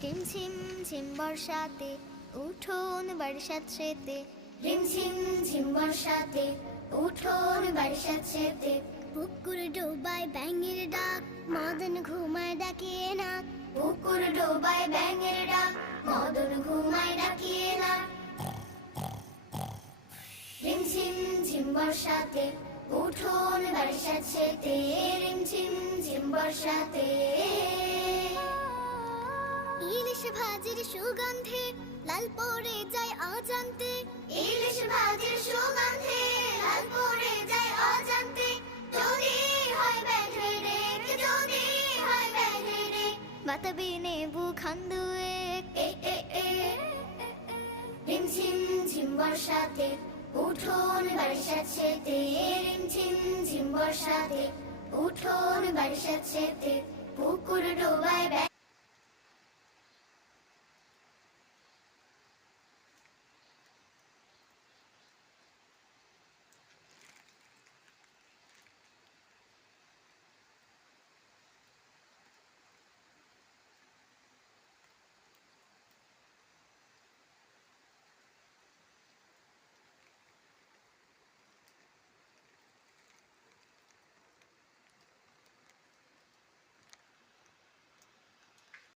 ঝিম ঝিম বর্ষাতে উঠোন বারিশাত সেতে, রিমঝিম ঝিম বর্ষাতে উঠোন বারিশাত সেতে, পুকুর ডোবায় ব্যাঙের ডাক, মদন ঘুমায় ডাকিয়ে না। পুকুর ডোবায় ব্যাঙের ডাক, মদন ঘুমায় ডাকিয়ে না। রিমঝিম ঝিম বর্ষাতে উঠোন বারিশাত সেতে, রিমঝিম ঝিম বর্ষাতে। ইলিশ ভাজির সুগন্ধে লাল পড়ে যায় অজান্তে, ইলিশ ভাজির সুগন্ধে লাল পড়ে যায় অজান্তে। যদি হয় ব্যাঘ্রে ডেক, যদি হয় ব্যাঘ্রে ডেক, বাতাবি নেবু খান্দুয়ে। এ এ এ। রিমঝিম ঝিম বর্ষাতে উঠোন বারিশাত সেতে, রিমঝিম ঝিম বর্ষাতে উঠোন বারিশাত সেতে, পুকুর ডোবায়